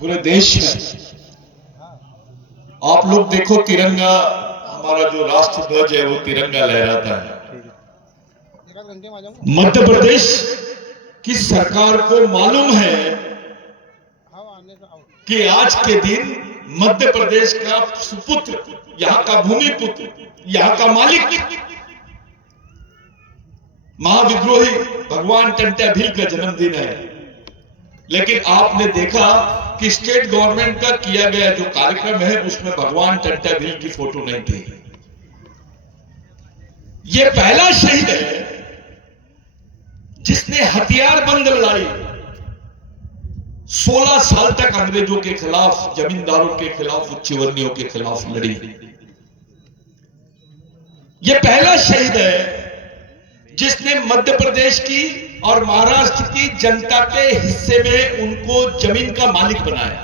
पूरे देश में आप लोग देखो, तिरंगा हमारा जो राष्ट्र ध्वज है वो तिरंगा लहराता है। मध्य प्रदेश की सरकार को मालूम है कि आज के दिन मध्य प्रदेश का सुपुत्र, यहां का भूमिपुत्र, यहां का मालिक, महाविद्रोही भगवान टंट्या भील का जन्मदिन है। लेकिन आपने देखा कि स्टेट गवर्नमेंट का किया गया जो कार्यक्रम है उसमें भगवान टंट्या भील की फोटो नहीं थी। यह पहला शहीद है जिसने हथियारबंद लड़ाई 16 साल तक अंग्रेजों के खिलाफ, जमींदारों के खिलाफ, उच्चवर्णियों के खिलाफ लड़ी। यह पहला शहीद है जिसने मध्य प्रदेश की और महाराष्ट्र की जनता के हिस्से में उनको जमीन का मालिक बनाया।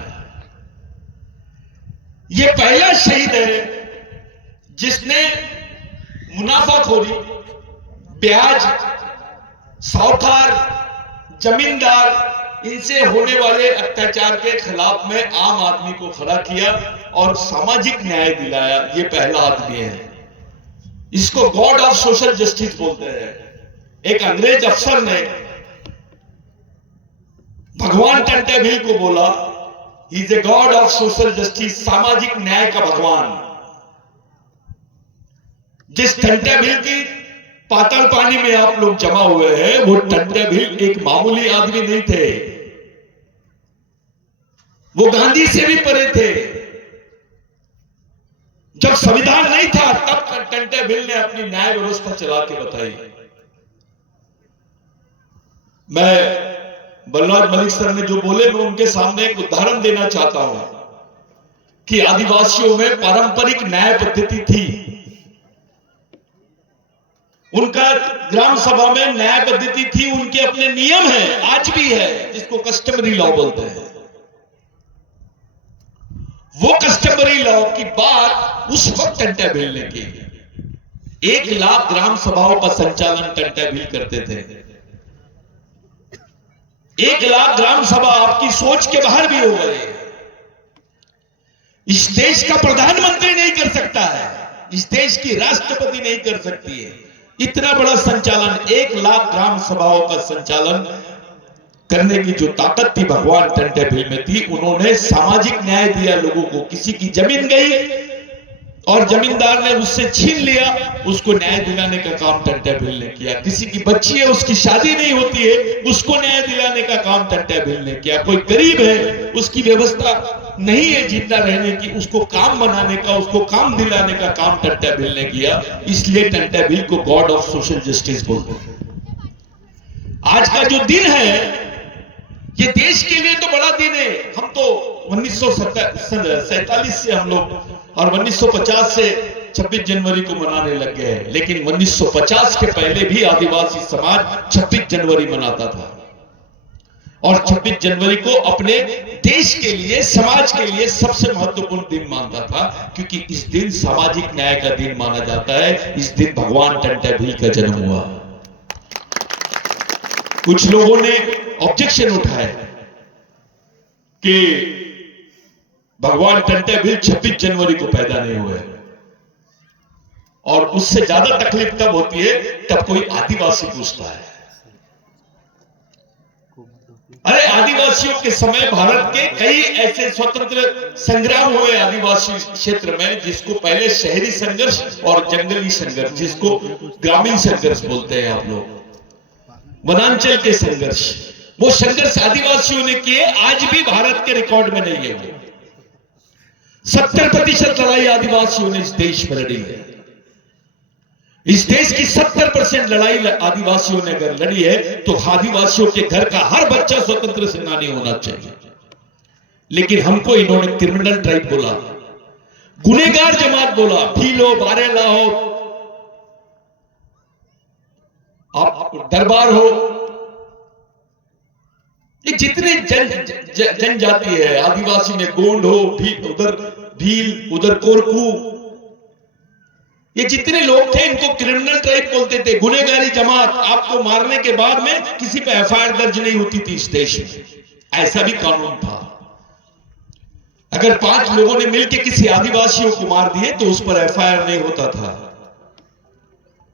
यह पहला शहीद है जिसने मुनाफाखोरी, ब्याज, साहूकार, जमींदार, इनसे होने वाले अत्याचार के खिलाफ में आम आदमी को खड़ा किया और सामाजिक न्याय दिलाया। यह पहला आदमी है। इसको गॉड ऑफ सोशल जस्टिस बोलते हैं। एक अंग्रेज अफसर ने भगवान टंट्या भील को बोला, he is a god of social justice, सामाजिक न्याय का भगवान। जिस टंट्या भील की पाताल पानी में आप लोग जमा हुए हैं, वो टंट्या भील एक मामूली आदमी नहीं थे। वो गांधी से भी परे थे। जब संविधान नहीं था तब टंट्या भील ने अपनी न्याय व्यवस्था चला के बताई। मैं बलराज मलिक सर ने जो बोले, मैं उनके सामने एक उदाहरण देना चाहता हूं कि आदिवासियों में पारंपरिक न्याय पद्धति थी। उनका ग्राम सभा में न्याय पद्धति थी, उनके अपने नियम हैं, आज भी है, जिसको कस्टमरी लॉ बोलते हैं। वो कस्टमरी लॉ की बात उस वक्त टंट्या भील ने की। 1 लाख ग्राम सभाओं का संचालन टंट्या भील करते थे। 1 लाख ग्राम सभा आपकी सोच के बाहर भी हो गए। इस देश का प्रधानमंत्री नहीं कर सकता है, इस देश की राष्ट्रपति नहीं कर सकती है। इतना बड़ा संचालन, 1 लाख ग्राम सभाओं का संचालन करने की जो ताकत थी भगवान टंट्या भील में थी। उन्होंने सामाजिक न्याय दिया लोगों को। किसी की जमीन गई और जमींदार ने उससे छीन लिया, उसको न्याय दिलाने का काम टंट्या भील ने किया। किसी की बच्ची है, उसकी शादी नहीं होती है, उसको न्याय दिलाने का काम टंट्या भील ने किया। कोई गरीब है, उसकी व्यवस्था नहीं है जिंदा रहने की, उसको काम बनाने का, उसको काम दिलाने का काम टंट्या भील ने किया। इसलिए टंट्या भील को गॉड ऑफ सोशल जस्टिस बोलते हैं। आज का जो दिन है ये देश के लिए तो बड़ा दिन है। हम तो 1947 से हम लोग और 1950 से 26 जनवरी को मनाने लग गए हैं। लेकिन 1950 के पहले भी आदिवासी समाज 26 जनवरी मनाता था और 26 जनवरी को अपने देश के लिए, समाज के लिए सबसे महत्वपूर्ण दिन मानता था, क्योंकि इस दिन सामाजिक न्याय का दिन माना जाता है। इस दिन भगवान टंट्या भील का जन्म हुआ। कुछ लोगों ने ऑब्जेक्शन उठाया कि भगवान टंट्या भील 26 जनवरी को पैदा नहीं हुए, और उससे ज्यादा तकलीफ तब होती है तब कोई आदिवासी पूछता है। अरे आदिवासियों के समय भारत के कई ऐसे स्वतंत्र संग्राम हुए आदिवासी क्षेत्र में, जिसको पहले शहरी संघर्ष और जंगली संघर्ष, जिसको ग्रामीण संघर्ष बोलते हैं आप लोग, वनांचल के संघर्ष, वो संघर्ष आदिवासियों ने किए। आज भी भारत के रिकॉर्ड में नहीं है। 70% लड़ाई आदिवासियों ने इस देश में लड़ी है। इस देश की 70% लड़ाई आदिवासियों ने अगर लड़ी है तो आदिवासियों के घर का हर bच्चा स्वतंत्र सेनानी होना चाहिए। लेकिन हमको इन्होंने क्रिमिनल ट्राइब बोला, गुनहगार जमात बोला, भीलो, बारेला हो, आप दरबार हो, ये जितने जनजाति है, आदिवासी में गोंड हो, उधर भील, उधर कोरकू, ये जितने लोग थे इनको क्रिमिनल ट्राइब बोलते थे, गुनहगारी जमात। आपको मारने के बाद में किसी पे एफआईआर दर्ज नहीं होती थी इस देश में, ऐसा भी कानून था। अगर 5 लोगों ने मिलकर किसी आदिवासियों को मार दिए तो उस पर एफआईआर नहीं होता था,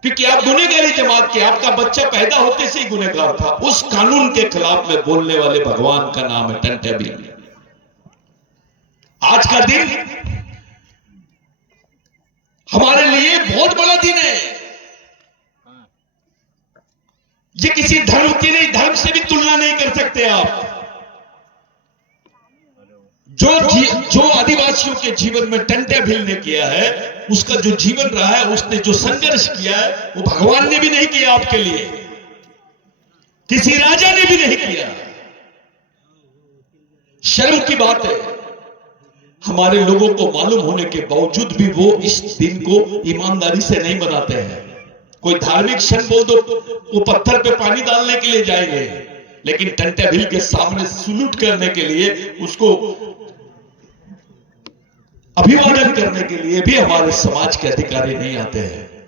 क्योंकि आप गुनहगारी जमात के, आपका बच्चा पैदा होते से ही गुनहगार था। उस कानून के खिलाफ में बोलने वाले भगवान का नाम है टंट्या भील। आज का दिन हमारे लिए बहुत बड़ा दिन है। ये किसी धर्म की नहीं, धर्म से भी तुलना नहीं कर सकते आप। जो आदिवासियों के जीवन में टंट्या भील ने किया है, उसका जो जीवन रहा है, उसने जो संघर्ष किया है, वो भगवान ने भी नहीं किया आपके लिए, किसी राजा ने भी नहीं किया। शर्म की बात है, हमारे लोगों को मालूम होने के बावजूद भी वो इस दिन को ईमानदारी से नहीं मनाते हैं। कोई धार्मिक क्षण बोल दो, वो पत्थर पे पानी डालने के लिए जाएंगे, लेकिन टंट्या भील के सामने सल्यूट करने के लिए, उसको अभिवादन करने के लिए भी हमारे समाज के अधिकारी नहीं आते हैं।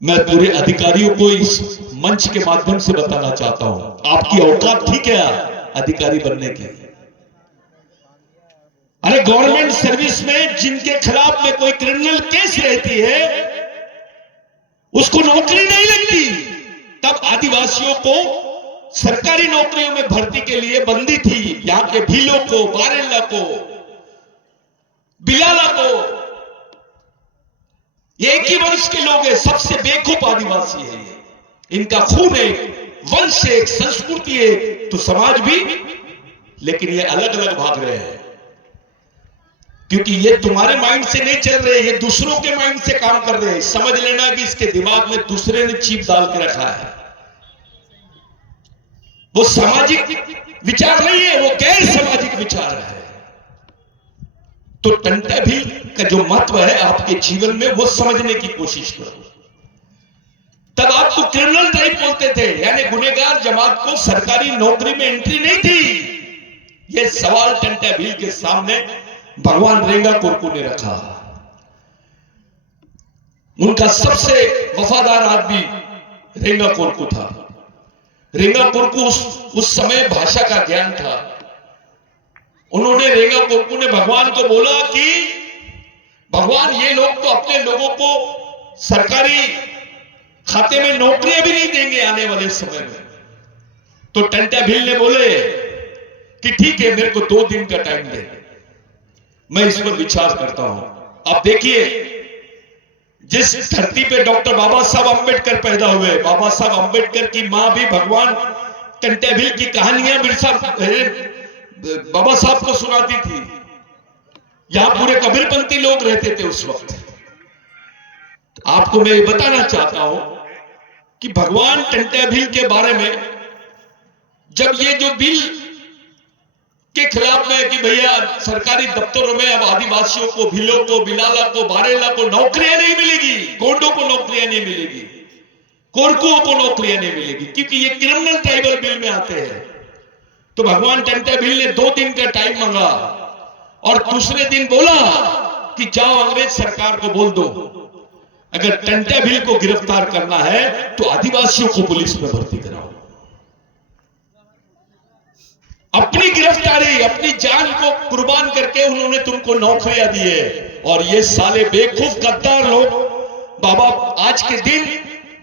मैं पूरे अधिकारियों को इस मंच के माध्यम से बताना चाहता हूं, आपकी औकात थी क्या अधिकारी बनने की? अरे गवर्नमेंट सर्विस में जिनके खिलाफ में कोई क्रिमिनल केस रहती है, उसको नौकरी नहीं लगती। तब आदिवासियों को सरकारी नौकरियों में भर्ती के लिए बंदी थी। यहां के भीलों को, बारेला को, बिलाला को, एक ही वंश के लोग हैं, सबसे बेवकूफ आदिवासी है ये। इनका खून है, वंश है, संस्कृति है, तो समाज भी, लेकिन ये अलग अलग भाग रहे हैं, क्योंकि ये तुम्हारे माइंड से नहीं चल रहे, ये दूसरों के माइंड से काम कर रहे हैं। समझ लेना कि इसके दिमाग में दूसरे ने चिप डाल के रखा है। वो सामाजिक विचार नहीं है, वो गैर सामाजिक विचार है। तो टंट्या भील का जो महत्व है आपके जीवन में, वो समझने की कोशिश करो। तब आप तो क्रिमिनल टाइप बोलते थे, यानी गुनहगार जमात को सरकारी नौकरी में एंट्री नहीं थी। यह सवाल टंट्या भील के सामने भगवान रेंगा कोरकू ने रखा। उनका सबसे वफादार आदमी रेंगा कोरकू था। रेंगा कोरकू उस समय भाषा का ज्ञान था। उन्होंने, रेंगा कोरकू ने भगवान को बोला कि भगवान, ये लोग तो अपने लोगों को सरकारी खाते में नौकरियां भी नहीं देंगे आने वाले समय में। तो टंट्या भील ने बोले कि ठीक है, मेरे को 2 दिन का टाइम दे, मैं इस पर विचार करता हूं। अब देखिए, जिस धरती पे डॉक्टर बाबा साहब अंबेडकर पैदा हुए, बाबा साहब अंबेडकर की मां भी भगवान टंट्या भील की कहानियां बाबा साहब को सुनाती थी। यहां पूरे कबीरपंथी लोग रहते थे उस वक्त। आपको मैं बताना चाहता हूं कि भगवान टंट्या भील के बारे में, जब ये जो बिल के खिलाफ में कि भैया सरकारी दफ्तरों में अब आदिवासियों को, भीलों को, बिलाला को, बारेला को नौकरियां नहीं मिलेगी, गोंडों को नौकरियां नहीं मिलेगी, कोरकुओं को नौकरियां नहीं मिलेगी, क्योंकि ये क्रिमिनल ट्राइबल बिल में आते हैं। तो भगवान टंट्या भील ने 2 दिन का टाइम मांगा और दूसरे दिन बोला कि जाओ अंग्रेज सरकार को बोल दो, अगर टंट्या भील को गिरफ्तार करना है तो आदिवासियों को पुलिस में भर्ती कराओ। अपनी गिरफ्तारी, अपनी जान को कुर्बान करके उन्होंने तुमको नौकरियां दी है। और ये साले बेवकूफ गद्दार लोग बाबा आज के दिन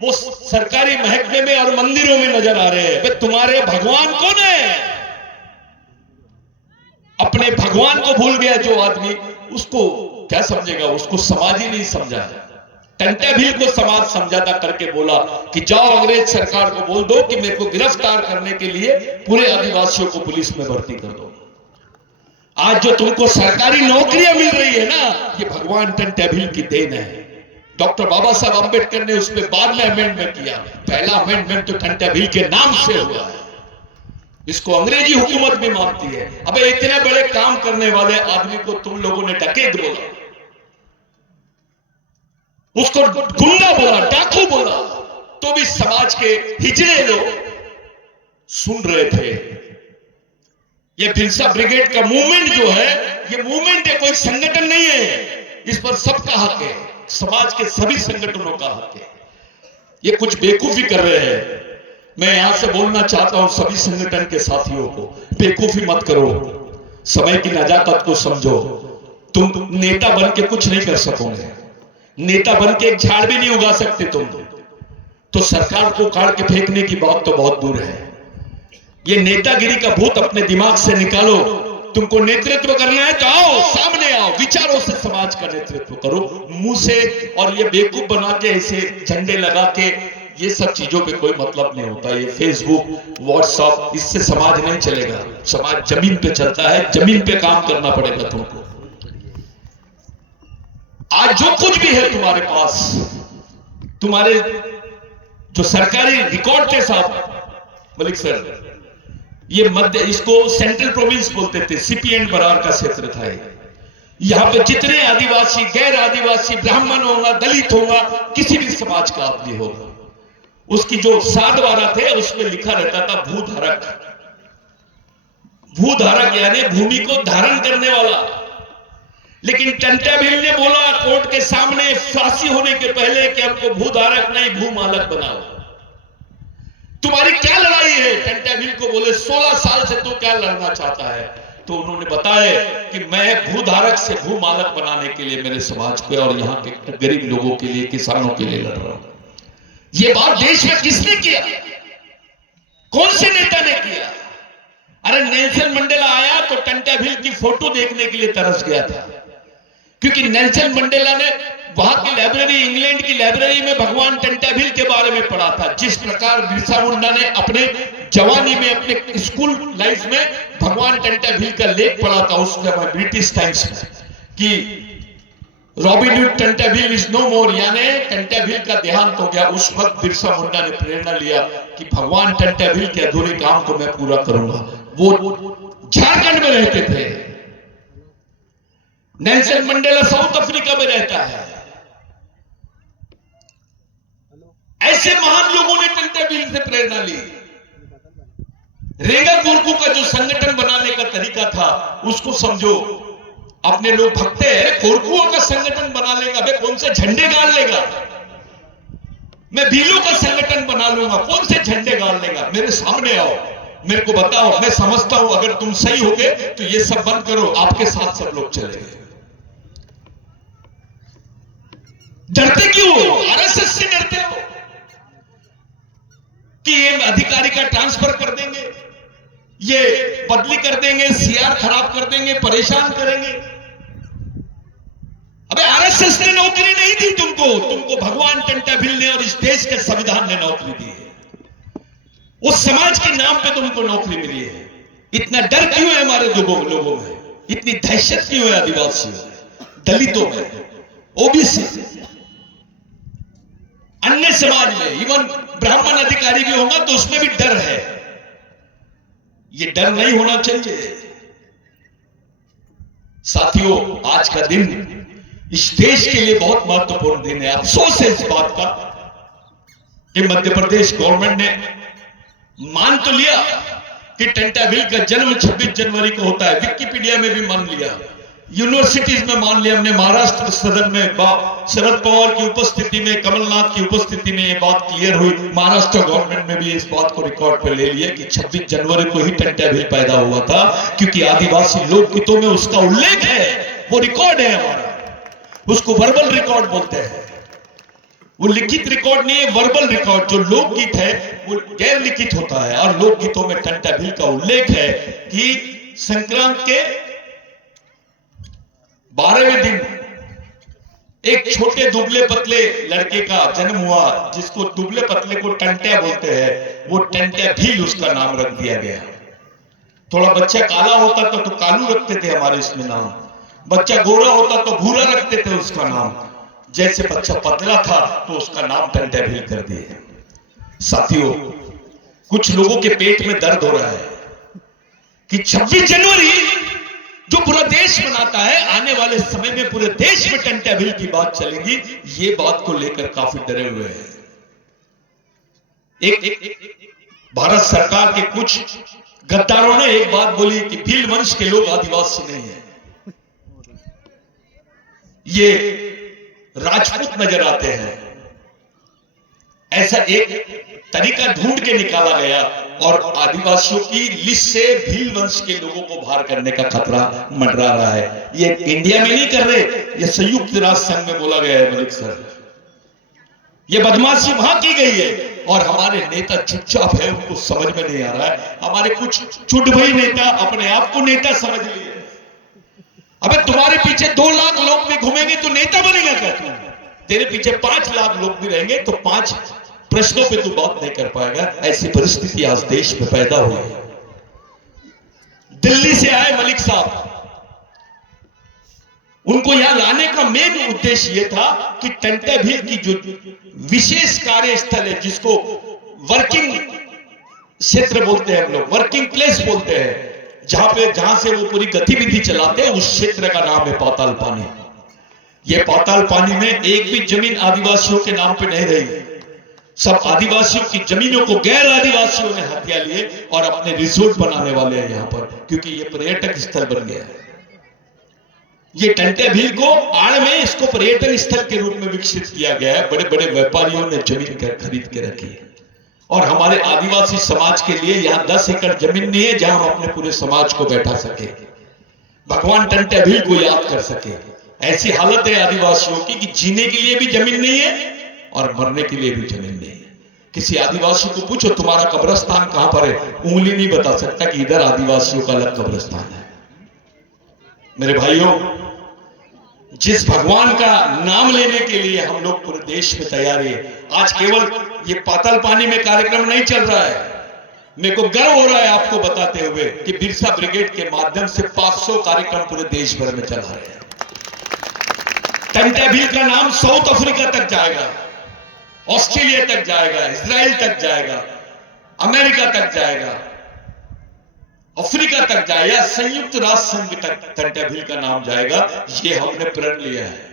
वो सरकारी महकमे में और मंदिरों में नजर आ रहे हैं। तुम्हारे भगवान कौन है? अपने भगवान को भूल गया जो आदमी, उसको क्या समझेगा? उसको समाज ही नहीं समझा। टंट्या भील को समाज समझाता करके बोला कि जाओ अंग्रेज सरकार को बोल दो कि मेरे को गिरफ्तार करने के लिए पूरे आदिवासियों को पुलिस में भर्ती कर दो। आज जो तुमको सरकारी नौकरियां मिल रही है ना, ये भगवान टंट्या भील की देन है। डॉक्टर बाबा साहब अंबेडकर ने उसमें बाद में अमेंडमेंट किया। पहला अमेंडमेंट तो टंट्या भील के नाम से हुआ है। इसको अंग्रेजी हुकूमत भी मानती है। अबे इतने बड़े काम करने वाले आदमी को तुम लोगों ने डकैत बोला, उसको गुंडा बोला, डाकू बोला, तो भी समाज के हिजड़े लोग सुन रहे थे। ये बिरसा ब्रिगेड का मूवमेंट जो है, ये मूवमेंट है, कोई संगठन नहीं है। इस पर सबका हक है, समाज के सभी संगठनों का हक है। ये कुछ बेवकूफी कर रहे हैं। मैं यहां से बोलना चाहता हूं सभी संगठन के साथियों को, बेवकूफी मत करो। समय की नजाकत को समझो। तुम नेता बन के कुछ नहीं कर सकोगे, नेता बन के एक झाड़ भी नहीं उगा सकते तुम। तो सरकार को काट के फेंकने की बात तो बहुत दूर है। ये नेतागिरी का भूत अपने दिमाग से निकालो। तुमको नेतृत्व करना है तो आओ, सामने आओ, विचारों से समाज का नेतृत्व करो। मुंह से और ये बेवकूफ बना के ऐसे झंडे लगा के ये सब चीजों पे कोई मतलब नहीं होता। ये फेसबुक, व्हाट्सएप, इससे समाज नहीं चलेगा। समाज जमीन पे चलता है, जमीन पे काम करना पड़ेगा तुमको। आज जो कुछ भी है तुम्हारे पास, तुम्हारे जो सरकारी रिकॉर्ड थे साहब मलिक सर, ये मध्य, इसको सेंट्रल प्रोविंस बोलते थे, सीपी एंड बरार का क्षेत्र था। यहां पे जितने आदिवासी, गैर आदिवासी, ब्राह्मण होगा, दलित होगा, किसी भी समाज का आदमी होगा, उसकी जो साधवारा थे उसमें लिखा रहता था भूधारक। भूधारक यानी भूमि को धारण करने वाला। लेकिन टंटा भील ने बोला कोर्ट के सामने फांसी होने के पहले कि हमको भूधारक नहीं भूमालक बनाओ। तुम्हारी क्या लड़ाई है? टंटा भील को बोले 16 साल से तू क्या लड़ना चाहता है? तो उन्होंने बताया कि मैं भूधारक से भूमालक बनाने के लिए मेरे समाज के और यहाँ के गरीब लोगों के लिए, किसानों के लिए लड़ रहा हूं। ये बात देश में किसने किया? कौन से नेता ने किया? अरे नेल्सन मंडेला आया तो टंटा भील की फोटो देखने के लिए तरस गया था, क्योंकि नेल्सन मंडेला ने वहां की लाइब्रेरी, इंग्लैंड की लाइब्रेरी में भगवान टंटा भील के बारे में पढ़ा था। जिस प्रकार बिरसा मुंडा ने अपने जवानी में, अपने स्कूल लाइफ में भगवान टंटा भील का लेख पढ़ा था उस समय ब्रिटिश टाइम्स में कि Robin Hood Tantya Bhil is no more, यानी टंटा भील का देहांत हो गया। उस वक्त बिरसा मुंडा ने प्रेरणा लिया कि भगवान टंटा भील के अधूरे काम को मैं पूरा करूंगा। वो झारखंड में रहते थे। नेल्सन मंडेला साउथ अफ्रीका में रहता है। ऐसे महान लोगों ने टंटा भील से प्रेरणा ली। रेगा गोरकू का जो संगठन बनाने का तरीका था उसको समझो। अपने लोग भगते हैं, गोरकुओं का संगठन बना लेगा, वे कौन से झंडे गाड़ लेगा? मैं भीलों का संगठन बना लूंगा, कौन से झंडे गाड़ लेगा? मेरे सामने आओ, मेरे को बताओ। मैं समझता हूं अगर तुम सही होगे तो ये सब बंद करो, आपके साथ सब लोग चलेंगे। डरते क्यों? आरएसएस से डरते हो कि ये अधिकारी का ट्रांसफर कर देंगे, ये बदली कर देंगे, सीआर खराब कर देंगे, परेशान करेंगे। अबे आरएसएस ने नौकरी नहीं दी तुमको, तुमको भगवान टंटा भील ने और इस देश के संविधान ने नौकरी दी है। उस समाज के नाम पे तुमको नौकरी मिली है। इतना डर क्यों है हमारे लोगों में? इतनी दहशत क्यों है आदिवासियों में, दलितों में, ओबीसी, अन्य समाज में? इवन ब्राह्मण अधिकारी भी होगा तो उसमें भी डर है। ये डर नहीं होना चाहिए साथियों। आज का दिन इस देश के लिए बहुत महत्वपूर्ण दिन है। अफसोस है इस बात का कि मध्य प्रदेश गवर्नमेंट ने मान तो लिया कि टंटा भील का जन्म 26 जनवरी को होता है, विकिपीडिया में भी मान लिया, यूनिवर्सिटीज में मान लिया। हमने महाराष्ट्र सदन में शरद पवार की उपस्थिति में, कमलनाथ की उपस्थिति में ये बात क्लियर हुई। महाराष्ट्र गवर्नमेंट में भी इस बात को रिकॉर्ड पर ले लिया कि 26 जनवरी को ही टंटा भील पैदा हुआ था, क्योंकि आदिवासी लोकगीतों में उसका उल्लेख है। वो रिकॉर्ड है हमारा, उसको वर्बल रिकॉर्ड बोलते हैं। वो लिखित रिकॉर्ड नहीं है, वर्बल रिकॉर्ड। जो लोकगीत है वो गैर लिखित होता है, और लोकगीतों में टंटा भील का उल्लेख है कि संक्रांत के 12वें दिन एक छोटे दुबले पतले लड़के का जन्म हुआ, जिसको दुबले पतले को टंट्या बोलते हैं। वो टंट्या भील उसका नाम रख दिया गया। थोड़ा बच्चा काला होता तो कालू रखते थे हमारे इसमें नाम, बच्चा गोरा होता तो भूरा रखते थे उसका नाम। जैसे बच्चा पतला था तो उसका नाम टंट्या भील कर दिए। साथियों, कुछ लोगों के पेट में दर्द हो रहा है कि 26 जनवरी जो पूरा देश मनाता है, आने वाले समय में पूरे देश में टंट्या भील की बात चलेगी। ये बात को लेकर काफी डरे हुए हैं। एक भारत सरकार के कुछ गद्दारों ने एक बात बोली कि भील वंश के लोग आदिवासी नहीं है, ये राजपूत नजर आते हैं। ऐसा एक तरीका ढूंढ के निकाला गया और आदिवासियों की लिस्ट से भील वंश के लोगों को बाहर करने का खतरा मंडरा रहा है। ये इंडिया में नहीं कर रहे, ये संयुक्त राष्ट्र संघ में बोला गया है मलिक सर। ये बदमाशी वहां की गई है और हमारे नेता चुपचाप है, उनको समझ में नहीं आ रहा है। हमारे कुछ चुटभई नेता अपने आप को नेता समझ लिए। अबे तुम्हारे पीछे 2 लाख लोग भी घूमेंगे तो नेता बनेगा क्या तू? तेरे पीछे 5 लाख लोग भी रहेंगे तो 5 प्रश्नों पे तू बात नहीं कर पाएगा। ऐसी परिस्थिति आज देश में पैदा हुई है। दिल्ली से आए मलिक साहब, उनको यहां लाने का मेन उद्देश्य यह था कि टंटा भील की जो विशेष कार्यस्थल है, जिसको वर्किंग क्षेत्र बोलते हैं हम लोग, वर्किंग प्लेस बोलते हैं, जहां से वो पूरी गतिविधि चलाते हैं, उस क्षेत्र का नाम है पाताल पानी। ये पाताल पानी में एक भी जमीन आदिवासियों के नाम पे नहीं रही। सब आदिवासियों की जमीनों को गैर आदिवासियों ने हथिया लिए और अपने रिजोर्ट बनाने वाले हैं यहां पर, क्योंकि ये पर्यटक स्थल बन गया है। ये टंटा भील को आड़ में इसको पर्यटन स्थल के रूप में विकसित किया गया है। बड़े बड़े व्यापारियों ने जमीन खरीद के रखी है और हमारे आदिवासी समाज के लिए यहां 10 एकड़ जमीन नहीं है जहां हम अपने पूरे समाज को बैठा सके, भगवान टंटा भील को याद कर सके। ऐसी हालत है आदिवासियों की कि जीने के लिए भी जमीन नहीं है और मरने के लिए भी जमीन नहीं है। किसी आदिवासी को पूछो तुम्हारा कब्रिस्तान कहां पर है, उंगली नहीं बता सकता कि इधर आदिवासियों का अलग कब्रिस्तान है। मेरे भाइयों, जिस भगवान का नाम लेने के लिए हम लोग पूरे देश में तैयार है, आज केवल ये पाताल पानी में कार्यक्रम नहीं चल रहा है। मेरे को गर्व हो रहा है आपको बताते हुए कि बिरसा ब्रिगेड के माध्यम से 500 कार्यक्रम पूरे देश भर में चला रहे हैं। टंटा भील का नाम साउथ अफ्रीका तक जाएगा, ऑस्ट्रेलिया तक जाएगा, इजराइल तक जाएगा, अमेरिका तक जाएगा, अफ्रीका तक जाएगा, संयुक्त राष्ट्र संघ तक टंटा भील का नाम जाएगा। ये हमने प्रण लिया है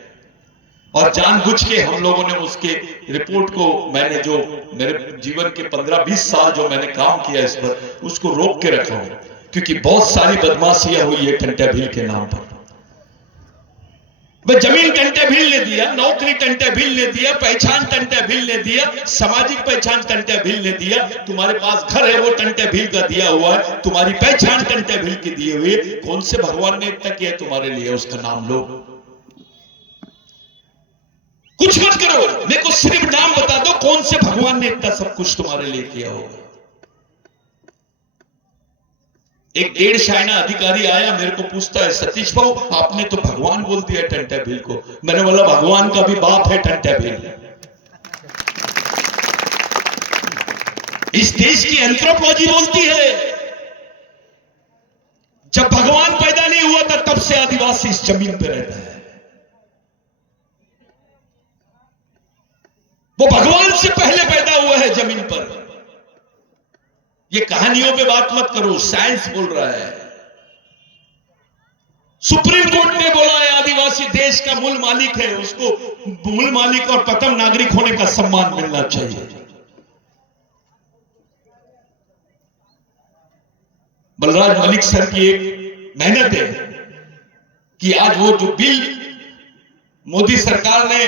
और जानबूझ के हम लोगों ने उसके रिपोर्ट को, मैंने जो मेरे जीवन के 15-20 साल जो मैंने काम किया इस पर, उसको रोक के रखा हूं, क्योंकि बहुत सारी बदमाशियां हुई है टंटा भील के नाम पर। वह जमीन टंटा भील ने दिया, नौकरी टंटा भील ने दिया, पहचान टंटा भील ने दिया, सामाजिक पहचान टंटा भील ने दिया। तुम्हारे पास घर है वो टंटा भील का दिया हुआ है, तुम्हारी पहचान टंटा भील की दी हुई है। कौन से भगवान ने इतना किया तुम्हारे लिए, उसका नाम लो। कुछ मत करो, मेरे को सिर्फ नाम बता दो कौन से भगवान ने इतना सब कुछ तुम्हारे लिए किया होगा। एक 1.5 शायना अधिकारी आया, मेरे को पूछता है सतीश भाऊ आपने तो भगवान बोल दिया टंटा भील को। मैंने बोला भगवान का भी बाप है टंटा भील। इस देश की एंथ्रोपोलॉजी बोलती है जब भगवान पैदा नहीं हुआ था तब से आदिवासी इस जमीन पे रहता है। वो भगवान से पहले पैदा हुआ है जमीन पर। ये कहानियों पे बात मत करो, साइंस बोल रहा है। सुप्रीम कोर्ट ने बोला है आदिवासी देश का मूल मालिक है, उसको मूल मालिक और प्रथम नागरिक होने का सम्मान मिलना चाहिए। बलराज मलिक सर की एक मेहनत है कि आज वो जो बिल मोदी सरकार ने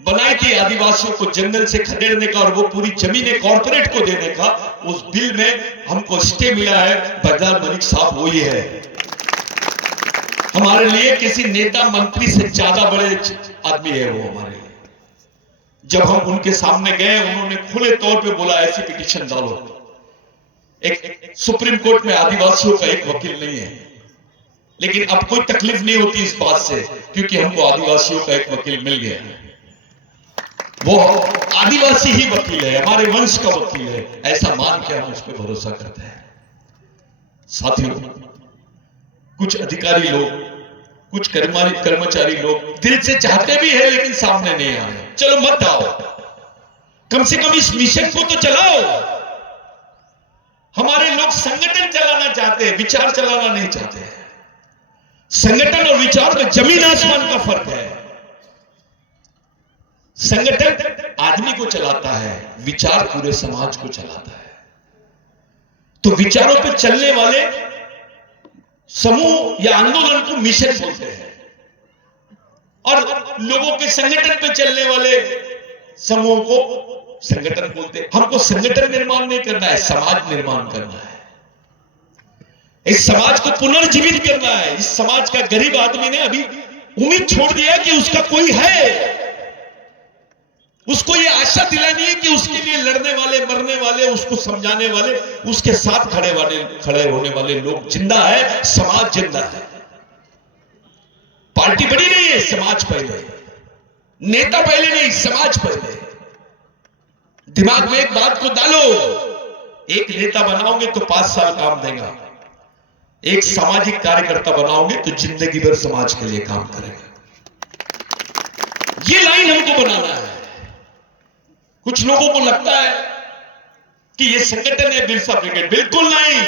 बनाई थी आदिवासियों को जंगल से खदेड़ने का और वो पूरी जमीनें कॉर्पोरेट को देने का, उस बिल में हमको स्टे मिला है। बलराज मलिक साहब वही है हमारे लिए, किसी नेता मंत्री से ज्यादा बड़े आदमी है वो हमारे लिए। जब हम उनके सामने गए, उन्होंने खुले तौर पे बोला ऐसी पिटीशन डालो। एक सुप्रीम कोर्ट में आदिवासियों का एक वकील नहीं है, लेकिन अब कोई तकलीफ नहीं होती इस बात से, क्योंकि हमको आदिवासियों का एक वकील मिल गया। वो आदिवासी ही वकील है, हमारे वंश का वकील है, ऐसा मान के हम उस पर भरोसा करते हैं। साथियों, कुछ अधिकारी लोग, कुछ कर्मचारी लोग दिल से चाहते भी है लेकिन सामने नहीं आ रहे। चलो मत आओ, कम से कम इस मिशन को तो चलाओ। हमारे लोग संगठन चलाना चाहते हैं, विचार चलाना नहीं चाहते हैं। संगठन और विचार में जमीन आसमान का फर्क है। संगठन आदमी को चलाता है, विचार पूरे समाज को चलाता है। तो विचारों पे चलने वाले समूह या आंदोलन को मिशन बोलते हैं, और लोगों के संगठन पे चलने वाले समूह को संगठन बोलते, हमको संगठन निर्माण नहीं करना है, समाज निर्माण करना है। इस समाज को पुनर्जीवित करना है। इस समाज का गरीब आदमी ने अभी उम्मीद छोड़ दिया कि उसका कोई है, उसको ये आशा दिलानी है कि उसके लिए लड़ने वाले, मरने वाले, उसको समझाने वाले, उसके साथ खड़े होने वाले लोग जिंदा है, समाज जिंदा है। पार्टी बड़ी नहीं है, समाज पहले, नेता पहले नहीं, समाज पहले। दिमाग में एक बात को डालो, एक नेता बनाओगे तो 5 साल काम देगा, एक सामाजिक कार्यकर्ता बनाओगे तो जिंदगी भर समाज के लिए काम करेगा। ये लाइन हमको बनाना है। कुछ लोगों को लगता है कि ये संगठन है बिरसा ब्रिगेड, बिल्कुल नहीं।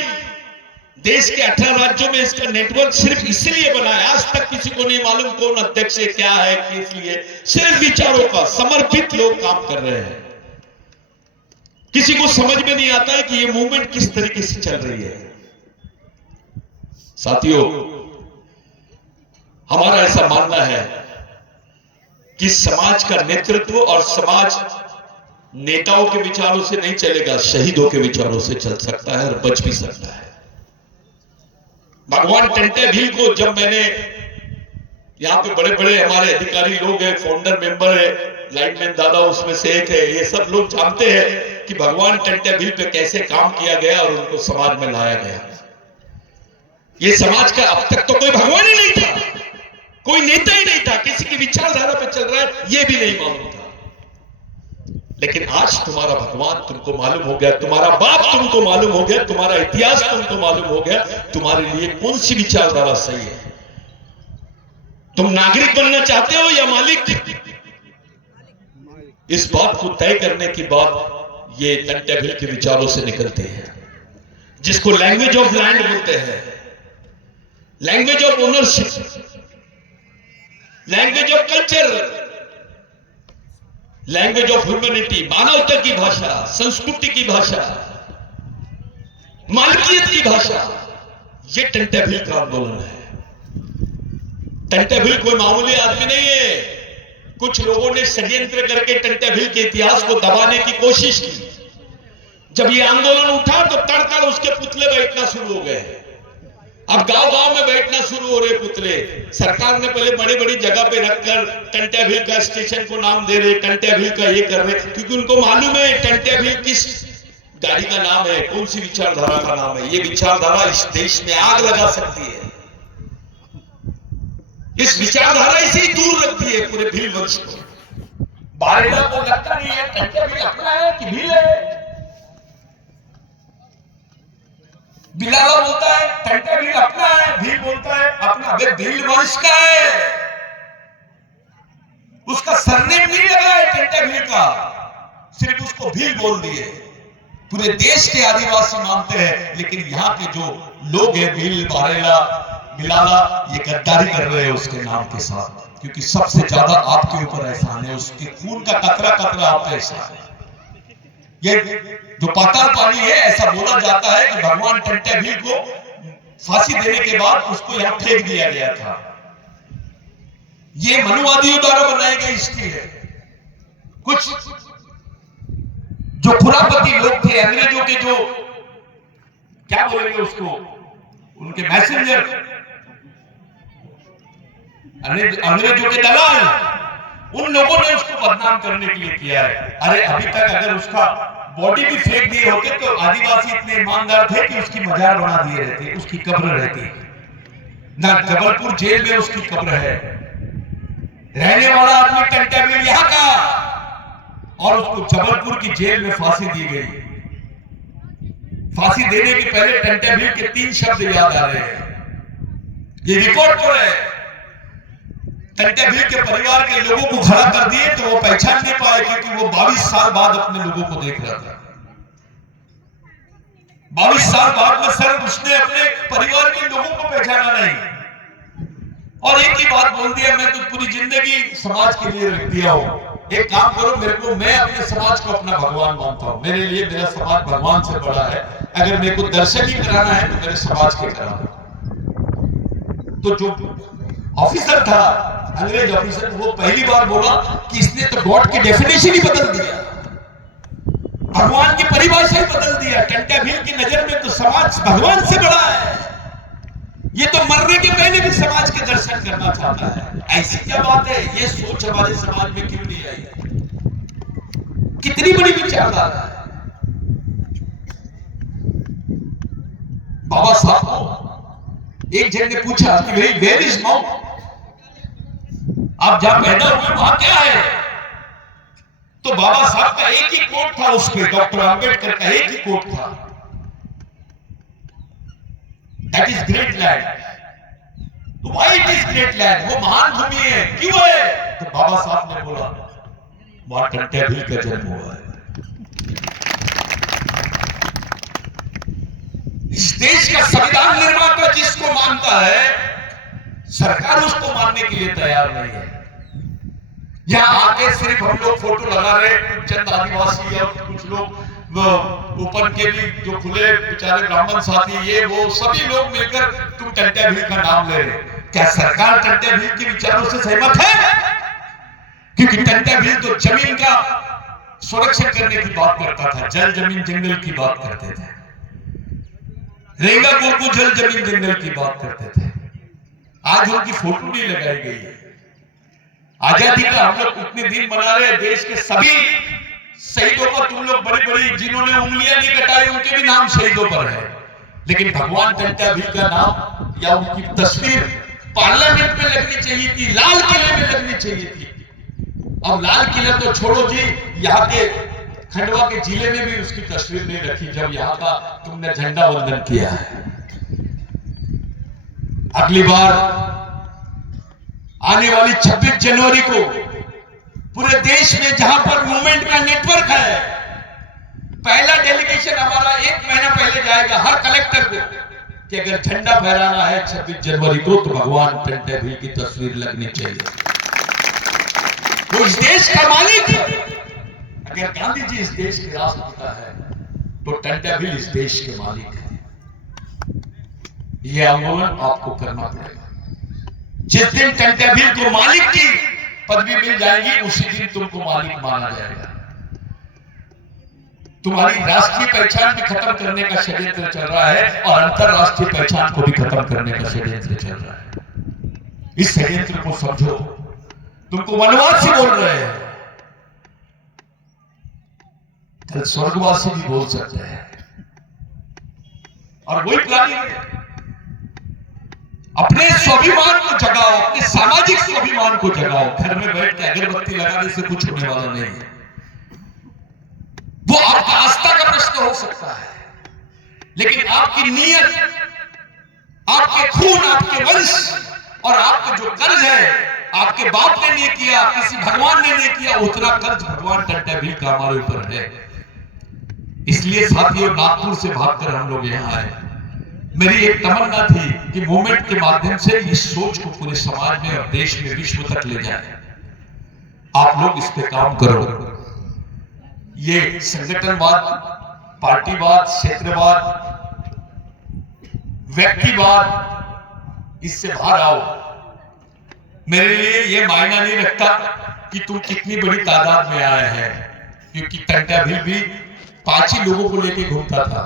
देश के 18 राज्यों में इसका नेटवर्क सिर्फ इसलिए बना है, आज तक किसी को नहीं मालूम कौन अध्यक्ष है, क्या है, किस लिए, सिर्फ विचारों का समर्पित लोग काम कर रहे हैं। किसी को समझ में नहीं आता है कि ये मूवमेंट किस तरीके से चल रही है। साथियों, हमारा ऐसा मानना है कि समाज का नेतृत्व और समाज नेताओं के विचारों से नहीं चलेगा, शहीदों के विचारों से चल सकता है और बच भी सकता है। भगवान टंटे भील को जब मैंने, यहां पे बड़े बड़े हमारे अधिकारी लोग हैं, फाउंडर मेंबर है, लाइनमैन दादा उसमें से एक है, ये सब लोग जानते हैं कि भगवान टंटे भील पे कैसे काम किया गया और उनको समाज में लाया गया। ये समाज का अब तक तो कोई भगवान ही नहीं था, कोई नेता ही नहीं था, किसी की विचारधारा पे चल रहा है ये भी नहीं मालूम था। लेकिन आज तुम्हारा भगवान तुमको मालूम हो गया, तुम्हारा बाप तुमको मालूम हो गया, तुम्हारा इतिहास तुमको मालूम हो गया, तुम्हारे लिए कौन सी विचारधारा सही है। तुम नागरिक बनना चाहते हो या मालिक? इस बात को तय करने के बाद ये टंटे भील के विचारों से निकलते हैं, जिसको लैंग्वेज ऑफ लैंड बोलते हैं, language of ownership, language of culture, language of humanity, मानवता की भाषा, संस्कृति की भाषा, मालकियत की भाषा, ये टंटे भील का आंदोलन है। टंटे भील कोई मामूली आदमी नहीं है। कुछ लोगों ने षड्यंत्र करके टंटे भील के इतिहास को दबाने की कोशिश की। जब ये आंदोलन उठा तो तड़तड़ उसके पुतले बैठना शुरू हो गए। अब गांव गांव में बैठना शुरू हो रहे पुतले। सरकार ने पहले बड़ी बड़ी जगह पे रखकर टंटे भील का स्टेशन को नाम दे रहे, टंटे भील का ये कर रहे, क्योंकि उनको मालूम है टंटे भील किस गाड़ी का नाम है, कौन सी विचारधारा का नाम है। ये विचारधारा इस देश में आग लगा सकती है, इस विचारधारा इसे दूर रखती है पूरे भील वंश को। बारेला को लगता नहीं है टंटे भील अपना है कि भील है। बिलाला बोलता है टंटे भील अपना है, भील बोलता है अपना। वे भील वंश का है, उसका सरनेम नहीं लगा है टंटे भील का, सिर्फ उसको भील बोल दिए। पूरे देश के आदिवासी मानते हैं, लेकिन यहाँ के जो लोग हैं भील, बारेला, बिलाला, ये गद्दारी कर रहे हैं उसके नाम के साथ, क्योंकि सबसे ज्यादा आपके ऊपर एहसान है, उसके खून का कतरा कतरा आप पे एहसान है। ये जो पाताल पानी है, ऐसा बोला जाता है कि भगवान टंटे भील को फांसी देने के बाद उसको यहां फेंक दिया गया था। ये मनुवादियों द्वारा बनाई गई हिस्ट्री है। कुछ जो खुरापति लोग थे, अंग्रेजों के जो क्या बोलेंगे उसको, उनके मैसेंजर, अंग्रेजों के दलाल, उन लोगों ने उसको बदनाम करने के लिए किया है। अरे अभी तक अगर उसका बॉडी भी फेंक दिए होते तो आदिवासी इतने ईमानदार थे कि उसकी मजार बना दिए रहते, उसकी कब्र रहती ना। जबलपुर जेल में उसकी कब्र है। रहने वाला आदमी टंटे भील यहाँ का, और उसको जबलपुर की जेल में फांसी दी गई। फांसी देने के पहले टंटे भील के 3 शब्द याद आ रहे हैं, ये रिकॉर्ड पर है। टंटे भील के परिवार के लोगों को खड़ा कर दिए तो वो पहचान नहीं पाए, क्योंकि वो 22 साल बाद अपने लोगों को देख रहा था। 22 साल बाद में सर उसने अपने परिवार के लोगों को पहचाना नहीं, और एक ही बात बोल दिया, मैं तो पूरी जिंदगी समाज के लिए रख दिया हूं। एक काम करो, मेरे को, मैं अपने समाज को अपना भगवान मानता हूं, मेरे लिए मेरा समाज भगवान से बड़ा है। अगर मेरे को दर्शन ही कराना है तो मेरे समाज के कराना। तो जो ऑफिसर था, अंग्रेज ऑफिसर, वो पहली बार बोला कि इसने तो गॉड की डेफिनेशन ही बदल दिया। भगवान की परिभाषा ही बदल दिया। टंट्या भील की नजर में तो समाज भगवान से बड़ा है, ये तो मरने के पहले भी समाज के दर्शन करना चाहता है। ऐसी क्या बात है, ये सोच हमारे समाज में क्यों नहीं आई? कितनी बड़ी विचारधारा है। बाबा साहब को एक जन ने पूछा कि भाई वेयर इज माउथ, आप जहां पैदा हुए वहां क्या है? तो बाबा साहब का एक ही कोट था, उस पे डॉक्टर अंबेडकर का एक ही कोट था, दैट इज ग्रेट लैंड। तो why it is great land, वो महान भूमि है, क्यों है? तो बाबा साहब ने बोला वहां टंट्या भील का जन्म हुआ है। इस देश का संविधान निर्माता जिसको मानता है, सरकार उसको मानने के लिए तैयार नहीं है। यहां आके सिर्फ हम लोग फोटो लगा रहे, चंद आदिवासी और कुछ लोग ओपन के भी जो खुले बेचारे ब्राह्मण साथी, ये वो सभी लोग मिलकर तुम टंट्या भील का नाम ले रहे। क्या सरकार टंट्या भील के विचारों से सहमत है? क्योंकि टंट्या भील तो जमीन का संरक्षण करने की बात करता था, जल जमीन जंगल की बात करते थे, रेंगा को जल जमीन जंगल की बात करते थे। आज उनकी फोटो नहीं लगाई गई है। आजादी का हम लोग उतने दिन मना रहे, देश के सभी शहीदों को तुम लोग बड़ी बड़ी जिन्होंने उंगलियां नहीं कटाई उनके भी नाम शहीदों पर है, लेकिन भगवान टंट्या भील का नाम या उनकी तस्वीर पार्लियामेंट में लगनी चाहिए थी, लाल किले में लगनी चाहिए थी। अब लाल किला तो छोड़ो जी, यहाँ के खंडवा के जिले में भी उसकी तस्वीर नहीं रखी जब यहाँ का तुमने झंडा वंदन किया है। अगली बार आने वाली 26 जनवरी को पूरे देश में जहां पर मूवमेंट का नेटवर्क है, पहला डेलीगेशन हमारा 1 महीना पहले जाएगा हर कलेक्टर को कि अगर झंडा फहराना है 26 जनवरी को तो भगवान टंट्या भील की तस्वीर लगनी चाहिए। वो इस देश का मालिक है। अगर गांधी जी इस देश के राष्ट्रपिता है तो टंट्या भील इस देश के मालिक है। यह आंदोलन आपको करना पड़ेगा। जिस दिन टंट्या भील को मालिक की पदवी मिल जाएगी उसी दिन तुमको मालिक माना जाएगा। तुम्हारी राष्ट्रीय पहचान भी खत्म करने का षड्यंत्र चल रहा है और अंतरराष्ट्रीय पहचान को भी खत्म करने का षड्यंत्र चल रहा है। इस षड्यंत्र को समझो। तुमको वनवासी बोल रहे हैं, कल स्वर्गवासी भी बोल सकते हैं। और वही प्लानिंग है। अपने स्वाभिमान को जगाओ, अपने सामाजिक स्वाभिमान को जगाओ। घर में बैठ के अगरबत्ती लगाने से कुछ होने वाला नहीं है। वो आपका आस्था का प्रश्न हो सकता है, लेकिन आपकी नीयत, आपके खून, आपके वंश और आपका जो कर्ज है, आपके बाप ने नहीं किया, किसी भगवान ने नहीं किया, उतना कर्ज भगवान टंट्या भील का हमारे ऊपर है। इसलिए साथियों, नागपुर से भागकर हम लोग यहाँ आए। मेरी एक तमन्ना थी कि मूवमेंट के माध्यम से इस सोच को पूरे समाज में और देश में, विश्व तक ले जाए। आप लोग इस पे काम करो। ये संगठनवाद, पार्टीवाद, क्षेत्रवाद, व्यक्तिवाद, इससे बाहर आओ। मेरे लिए ये मायना नहीं रखता कि तुम कितनी बड़ी तादाद में आए हैं, क्योंकि टंट्या भील भी 5 ही लोगों को लेके घूमता था,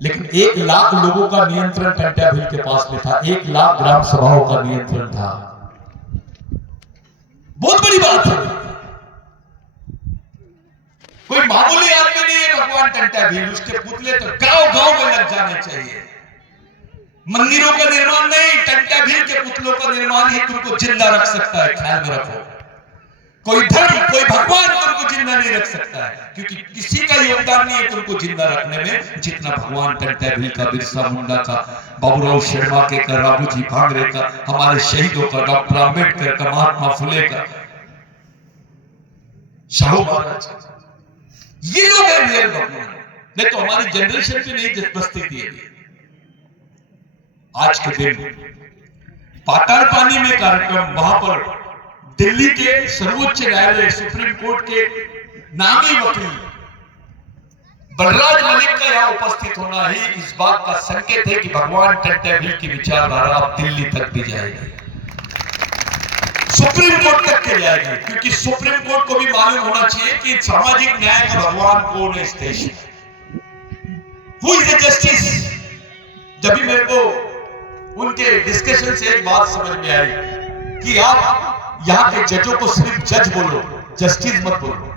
लेकिन 1 लाख लोगों का नियंत्रण टंट्या भील के पास में था। 1 लाख ग्राम सभाओं का नियंत्रण था। बहुत बड़ी बात है। कोई मामूली आदमी नहीं है भगवान टंट्या भील। उसके पुतले तो गांव गांव में लग जाने चाहिए। मंदिरों का निर्माण नहीं, टंट्या भील के पुतलों का निर्माण ही तुमको जिंदा रख सकता है। ख्याल में रखो, कोई धर्म, कोई भगवान तुमको जिंदा नहीं रख सकता है, क्योंकि किसी का योगदान नहीं है तुमको जिंदा रखने में जितना भगवान टंट्या भील का, बिरसा मुंडा का, बाबूराव शर्मा के का, राघोजी भांगरे का, हमारे शहीदों का, डॉक्टर अंबेडकर का, महात्मा फुले का, शाहू महाराज, ये लोग हैं रियल भगवान। नहीं तो हमारी जनरेशन भी नहीं बसती थी। आज के दिन पाताल पानी में कार्यक्रम, वहां पर दिल्ली के सर्वोच्च न्यायालय, सुप्रीम कोर्ट के नामी वकील बलराज मलिक का यहां उपस्थित होना ही इस बात का संकेत है कि भगवान टंट्या भील की विचारधारा अब दिल्ली तक भी जाएगी। सुप्रीम कोर्ट तक के जाएगी, क्योंकि सुप्रीम कोर्ट को भी मालूम होना चाहिए कि सामाजिक न्याय का भगवान कौन है इस देश में, हु इज द जस्टिस। जब भी मेरे को उनके डिस्कशन से एक बात समझ में आई कि आप यहां के जजों को सिर्फ जज बोलो, जस्टिस मत बोलो,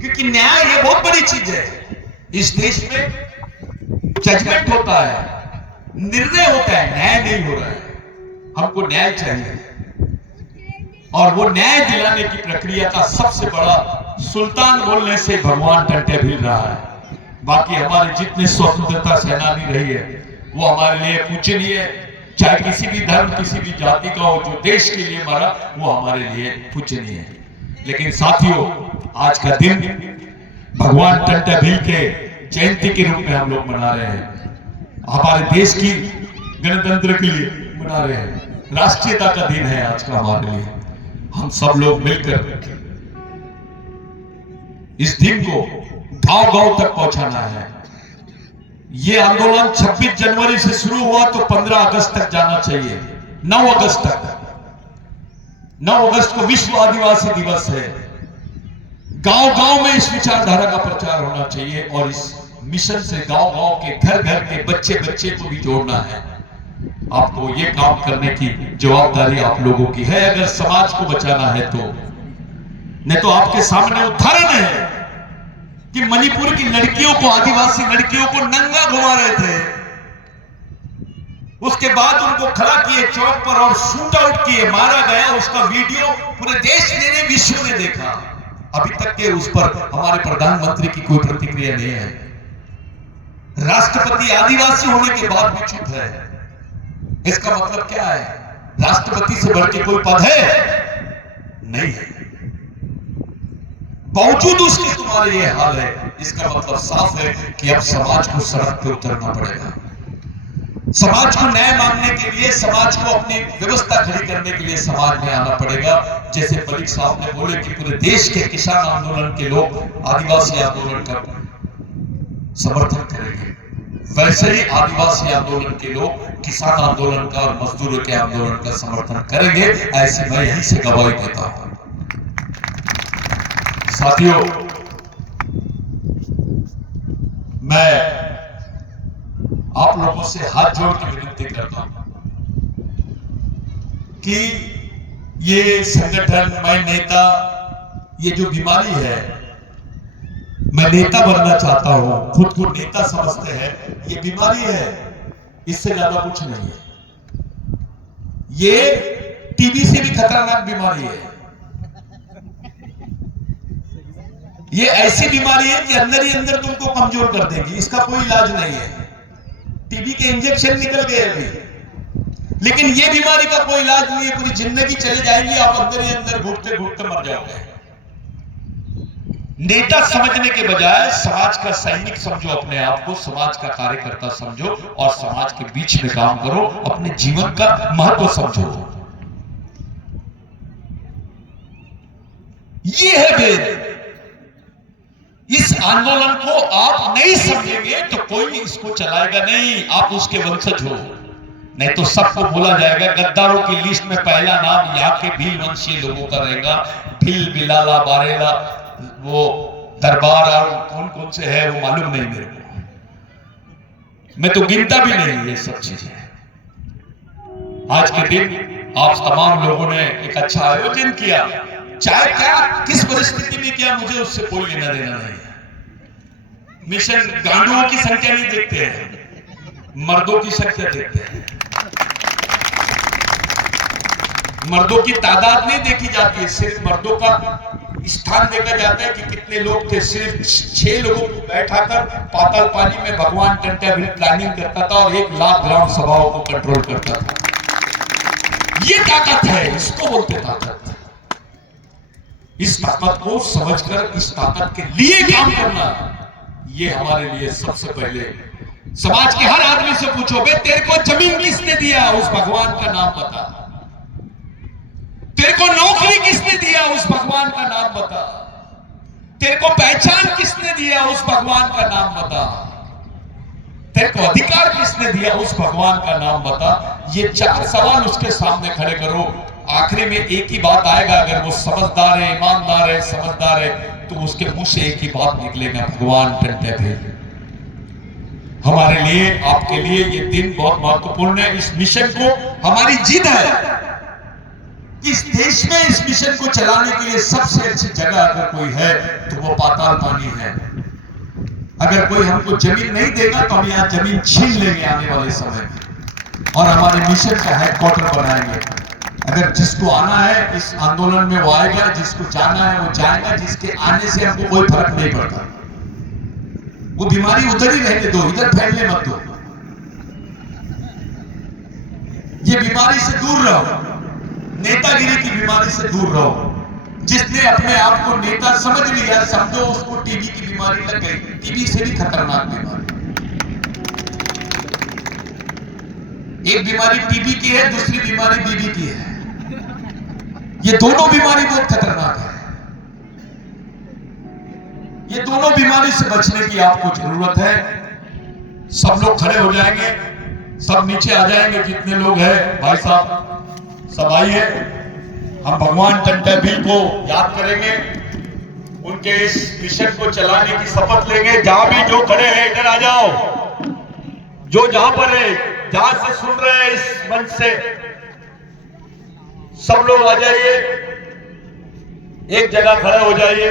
क्योंकि न्याय ये बहुत बड़ी चीज है। इस देश में जजमेंट होता है, निर्णय होता है, न्याय नहीं हो रहा है। हमको न्याय चाहिए, और वो न्याय दिलाने की प्रक्रिया का सबसे बड़ा सुल्तान बोलने से भगवान टंटे भिल रहा है। बाकी हमारे जितने स्वतंत्रता सेनानी रही है वो हमारे लिए पूजनीय है, चाहे किसी भी धर्म किसी भी जाति का हो, जो देश के लिए मरा वो हमारे लिए पूजनीय है। लेकिन साथियों, आज का दिन भगवान टंटे भिल के जयंती के रूप में हम लोग मना रहे हैं, हमारे देश की गणतंत्र के लिए मना रहे हैं, राष्ट्रीयता का दिन है आज का हमारे लिए। हम सब लोग मिलकर इस दिन को गांव-गांव तक पहुंचाना है। ये आंदोलन 26 जनवरी से शुरू हुआ तो 15 अगस्त तक जाना चाहिए, 9 अगस्त तक। 9 अगस्त को विश्व आदिवासी दिवस है। गांव-गांव में इस विचारधारा का प्रचार होना चाहिए, और इस मिशन से गांव-गांव के घर-घर के बच्चे-बच्चे को भी जोड़ना है। आपको ये काम करने की जवाबदारी आप लोगों की है, अगर समाज को बचाना है तो। नहीं तो आपके सामने उदाहरण है कि मणिपुर की लड़कियों को, आदिवासी लड़कियों को नंगा घुमा रहे थे, उसके बाद उनको खड़ा किए चौक पर और शूट आउट किए, मारा गया। उसका वीडियो पूरे देश ने, विश्व ने देखा। अभी तक के उस पर हमारे प्रधानमंत्री की कोई प्रतिक्रिया नहीं है। राष्ट्रपति आदिवासी होने के बाद भी चुप है। इसका मतलब क्या है? राष्ट्रपति से बढ़ के कोई पद है? नहीं है। बावजूद उसके तुम्हारे ये हाल है, इसका मतलब साफ है कि अब समाज को सड़क पे उतरना पड़ेगा। समाज को न्याय मांगने के लिए, समाज को अपनी व्यवस्था खड़ी करने के लिए समाज में आना पड़ेगा। जैसे मलिक साहब ने बोले कि पूरे देश के किसान आंदोलन के लोग आदिवासी आंदोलन का समर्थन करेंगे, वैसे ही आदिवासी आंदोलन के लोग किसान आंदोलन का और मजदूरों के आंदोलन का समर्थन करेंगे। ऐसे मैं यहीं से गवाही देता हूं। साथियों, मैं आप लोगों से हाथ जोड़ के विनती करता हूं कि ये संगठन, मैं नेता, ये जो बीमारी है, मैं नेता बनना चाहता हूं, खुद को नेता समझते हैं, ये बीमारी है, इससे ज्यादा कुछ नहीं है। ये टीबी से भी खतरनाक बीमारी है। ये ऐसी बीमारी है कि अंदर ही अंदर तुमको कमजोर कर देगी, इसका कोई इलाज नहीं है। टीबी के इंजेक्शन निकल गए अभी, लेकिन ये बीमारी का कोई इलाज नहीं है। पूरी जिंदगी चली जाएगी, आप अंदर ही अंदर घुटते घुटते मर जाओगे। नेता समझने के बजाय समाज का सैनिक समझो अपने आप को, समाज का कार्यकर्ता समझो और समाज के बीच में काम करो, अपने जीवन का महत्व समझो। ये है वेद। इस आंदोलन को आप नहीं समझेंगे तो कोई इसको चलाएगा नहीं। आप उसके वंशज हो, नहीं तो सबको बोला जाएगा। गद्दारों की लिस्ट में पहला नाम यहाँ के भील वंशीय लोगों का रहेगा। भील, बिलाला, बारेला, वो दरबार और कौन कौन से है वो मालूम नहीं मेरे को, मैं तो गिनता भी नहीं ये सब चीजें। आज के दिन आप तमाम लोगों ने एक अच्छा आयोजन किया, चाहे क्या किस परिस्थिति में किया, मुझे उससे कोई लेना देना नहीं है। मिशन गांडुओं की संख्या नहीं देखते हैं, मर्दों की संख्या देखते हैं। मर्दों की तादाद नहीं देखी जाती है, सिर्फ मर्दों का स्थान देखा जाता है कि कितने लोग थे। सिर्फ 6 लोगों को बैठाकर पाताल पानी में भगवान टंटे भिल प्लानिंग करता था और 1 लाख ग्राम सभाओं को कंट्रोल करता था। ये ताकत है, इसको बोलते ताकत। इस ताकत को समझकर इस ताकत के लिए काम करना, ये हमारे लिए सबसे पहले। समाज के हर आदमी से पूछो, बे तेरे को जमीन किसने दिया? उस भगवान का नाम बता। तेरे को नौकरी किसने दिया? उस भगवान का नाम बता। तेरे को पहचान किसने दिया? उस भगवान का नाम बता। तेरे को अधिकार किसने दिया, उस भगवान का नाम बता। ये 4 सवाल उसके सामने खड़े करो। आखिरी में एक ही बात आएगा, अगर वो समझदार है, ईमानदार है, समझदार है, तो उसके मुंह से एक ही बात निकलेगा, भगवान टंटे भेल। हमारे लिए, आपके लिए ये दिन बहुत महत्वपूर्ण है। इस मिशन को, हमारी जिद है इस देश में इस मिशन को चलाने के लिए सबसे अच्छी जगह अगर कोई है तो वो पाताल पानी है। अगर कोई हमको जमीन नहीं देगा तो हम यहाँ जमीन छीन लेंगे आने वाले समय में, और हमारे मिशन का हेडक्वार्टर बनाएंगे। अगर जिसको आना है इस आंदोलन में वो आएगा, जिसको जाना है वो जाएगा, जिसके आने से हमको कोई फर्क नहीं पड़ता। वो बीमारी उधर ही रहने दो, इधर फैलने मत दो। ये बीमारी से दूर रहो, नेतागिरी की बीमारी से दूर रहो। जिसने अपने आप को नेता समझ लिया, समझो उसको टीबी की बीमारी लग गई। टीबी से भी खतरनाक बीमारी, एक बीमारी टीबी की है, दूसरी बीमारी बीबी की है। ये दोनों बीमारी बहुत खतरनाक है। ये दोनों बीमारी से बचने की आपको जरूरत है। सब लोग खड़े हो जाएंगे, सब नीचे आ जाएंगे, जितने लोग हैं भाई साहब सब आइए। हम भगवान टंटे भील को याद करेंगे, उनके इस मिशन को चलाने की शपथ लेंगे। जहां भी जो खड़े हैं इधर आ जाओ, जो जहां पर है, जहां से सुन रहे हैं इस मंच से, सब लोग आ जाइए, एक जगह खड़े हो जाइए।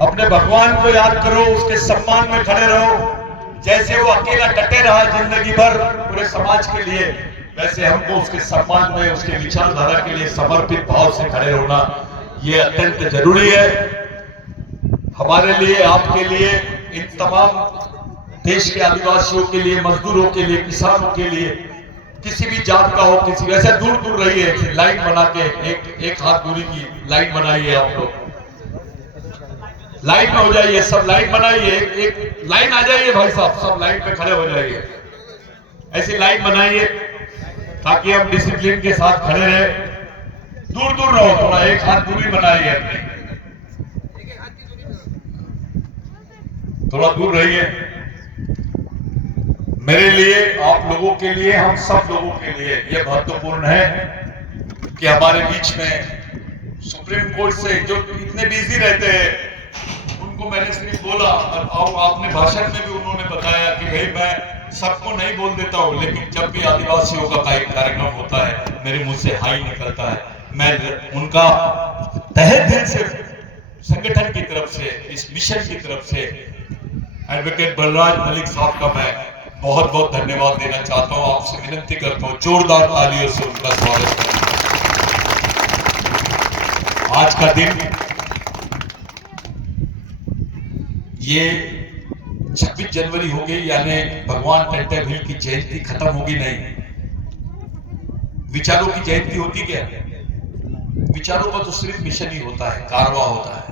अपने भगवान को याद करो, उसके सम्मान में खड़े रहो। जैसे वो अकेला डटे रहा जिंदगी भर पूरे समाज के लिए, वैसे हमको उसके सम्मान में, उसके विचारधारा के लिए समर्पित भाव से खड़े होना ये अत्यंत जरूरी है हमारे लिए, आपके लिए, इन तमाम देश के आदिवासियों के लिए, मजदूरों के लिए, किसानों के लिए, किसी भी जात का हो, किसी वैसे दूर दूर रहिए, लाइन बना के एक हाथ दूरी की लाइन बनाइए। आप लोग लाइन में हो जाइए, सब लाइन बनाइए, एक लाइन आ जाइए भाई साहब, सब लाइन पे खड़े हो जाइए। ऐसी लाइन बनाइए ताकि हम डिसिप्लिन के साथ खड़े रहे। दूर दूर रहो, थोड़ा एक हाथ दूरी बनाइए अपने, थोड़ा दूर रहिए। मेरे लिए, आप लोगों के लिए, हम सब लोगों के लिए यह महत्वपूर्ण है कि हमारे बीच में सुप्रीम कोर्ट से जो इतने बिजी रहते हैं, उनको मैंने सिर्फ बोला, और आपने भाषण में भी उन्होंने बताया कि भाई मैं सबको नहीं बोल देता हूं, लेकिन जब भी आदिवासियों का कार्यक्रम होता है मेरे मुंह से हाई निकलता है। मैं उनका तहे दिल से संगठन की तरफ से, इस मिशन की तरफ से एडवोकेट बलराज मलिक साहब का मैं बहुत बहुत धन्यवाद देना चाहता हूं। आपसे विनती करता हूं जोरदार तालियों से उनका स्वागत करें। आज का दिन ये 26 जनवरी हो गई, यानी भगवान टंटे भील की जयंती खत्म होगी नहीं। विचारों की जयंती होती क्या? विचारों का तो सिर्फ मिशन ही होता है, कारवा होता है।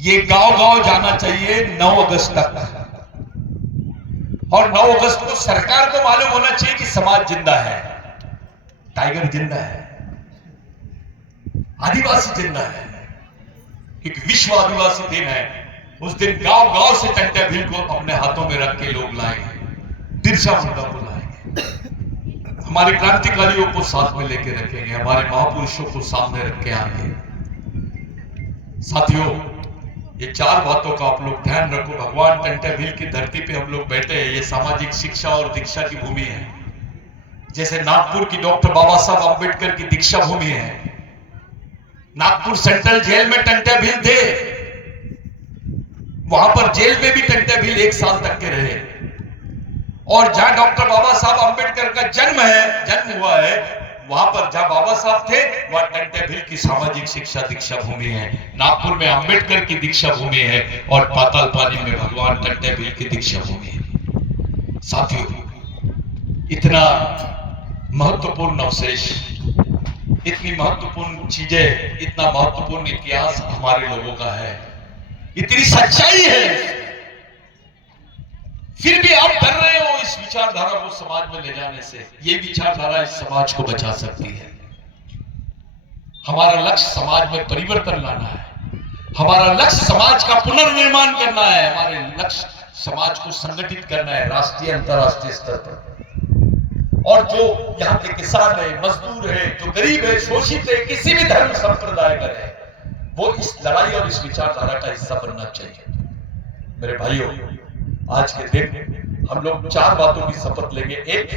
ये गांव गांव जाना चाहिए 9 अगस्त तक, और 9 अगस्त को सरकार को मालूम होना चाहिए कि समाज जिंदा है, टाइगर जिंदा है, आदिवासी जिंदा है, क्योंकि विश्व आदिवासी दिन है। उस दिन गांव गांव से टंटे भील को अपने हाथों में रख के लोग लाएंगे, बिरसा मुंडा को लाएंगे, हमारे क्रांतिकारियों को साथ में लेके रखेंगे, हमारे महापुरुषों को सामने रख के आएंगे। साथियों, ये 4 बातों का आप लोग ध्यान रखो। भगवान टंटे भील की धरती पे हम लोग बैठे हैं, ये सामाजिक शिक्षा और दीक्षा की भूमि है। जैसे नागपुर की डॉक्टर बाबा साहब अम्बेडकर की दीक्षा भूमि है, नागपुर सेंट्रल जेल में टंटे भील थे, वहां पर जेल में भी टंटे भील 1 साल तक के रहे। और जहां डॉक्टर बाबा साहब अम्बेडकर का जन्म हुआ है, वहां पर जहां बाबा साहब थे वहां टंटे भील की सामाजिक शिक्षा दीक्षा भूमि है। नागपुर में अम्बेडकर की दीक्षा भूमि है, और पाताल पानी में भगवान टंटे भील की दीक्षा भूमि है। साथियों, इतना महत्वपूर्ण अवशेष, इतनी महत्वपूर्ण चीजें, इतना महत्वपूर्ण इतिहास हमारे लोगों का है, इतनी सच्चाई है, फिर भी आप डर रहे हो इस विचारधारा को समाज में ले जाने से। ये विचारधारा इस समाज को बचा सकती है। हमारा लक्ष्य समाज में परिवर्तन लाना है, हमारा लक्ष्य समाज का पुनर्निर्माण करना है, हमारे लक्ष्य समाज को संगठित करना है राष्ट्रीय अंतर्राष्ट्रीय स्तर पर। और जो यहाँ के किसान है, मजदूर है, जो गरीब है, शोषित है, किसी भी धर्म संप्रदाय का है, वो इस लड़ाई और इस विचारधारा का हिस्सा बनना चाहिए। मेरे भाइयों, आज के दिन हम लोग 4 बातों की शपथ लेंगे। एक,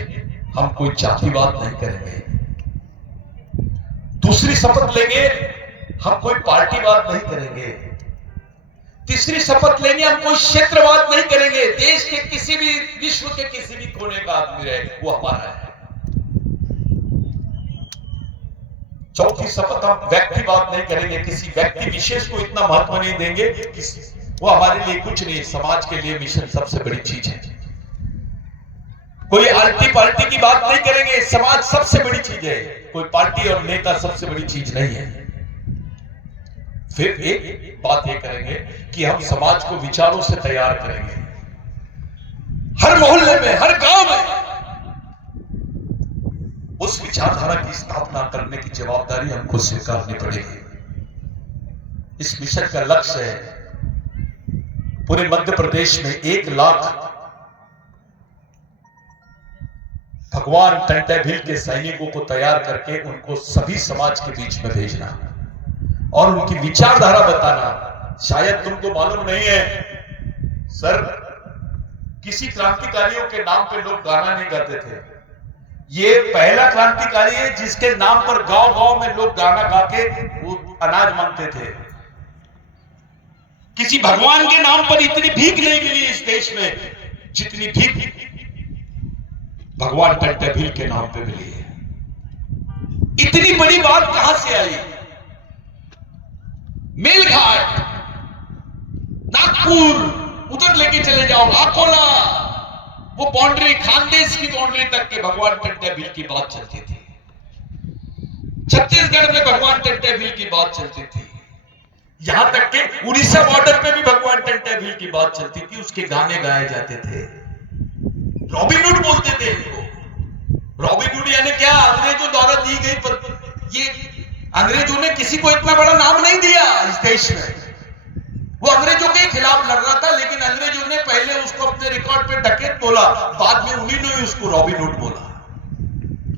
हम कोई जातिवाद नहीं करेंगे। दूसरी शपथ लेंगे, हम कोई पार्टीवाद नहीं करेंगे। तीसरी शपथ लेंगे, हम कोई क्षेत्रवाद नहीं करेंगे। देश के किसी भी, विश्व के किसी भी कोने का आदमी रहे, वो हमारा है। चौथी शपथ, हम व्यक्तिवाद नहीं करेंगे। किसी व्यक्ति विशेष को इतना महत्व नहीं देंगे कि वो हमारे लिए कुछ नहीं, समाज के लिए मिशन सबसे बड़ी चीज है। कोई आल्टी पार्टी की बात नहीं करेंगे। समाज सबसे बड़ी चीज है, कोई पार्टी और नेता सबसे बड़ी चीज नहीं है। फिर एक बात ये करेंगे कि हम समाज को विचारों से तैयार करेंगे। हर मोहल्ले में, हर गांव में उस विचारधारा की स्थापना करने of की जवाबदारी हमको स्वीकारनी पड़ेगी। इस मिशन का लक्ष्य है पूरे मध्य प्रदेश में 1 लाख भगवान टंटे भील के सैनिकों को तैयार करके उनको सभी समाज के बीच में भेजना और उनकी विचारधारा बताना। शायद तुमको मालूम नहीं है सर, किसी क्रांतिकारियों के नाम पे लोग गाना नहीं गाते थे। ये पहला क्रांतिकारी है जिसके नाम पर गांव-गांव में लोग गाना गा के वो अनाज मांगते थे। किसी भगवान के नाम पर इतनी भीख नहीं मिली इस देश में जितनी भीख भगवान टंटे भील के नाम पे मिली है। इतनी बड़ी बात कहां से आई? मेलघाट, नागपुर, उधर लेके चले जाओ, अकोला, वो बाउंड्री, खानदेश की बाउंड्री तक के भगवान टंटे भील की बात चलती थी। छत्तीसगढ़ में भगवान टंटे भील की बात चलती थी। यहां तक के उड़ीसा बॉर्डर पे भी भगवान टंटे भील की बात चलती थी। उसके गाने गाए जाते थे। रॉबिन हुड बोलते थे इनको। रॉबिन हुड यानी क्या? अंग्रेजों द्वारा दी गई, पर ये अंग्रेजों ने किसी को इतना बड़ा नाम नहीं दिया इस देश में। वो अंग्रेजों के खिलाफ लड़ रहा था, लेकिन अंग्रेजों ने पहले उसको अपने रिकॉर्ड पे डकैत बोला, बाद में उन्हीं ने उसको रॉबिन हुड बोला।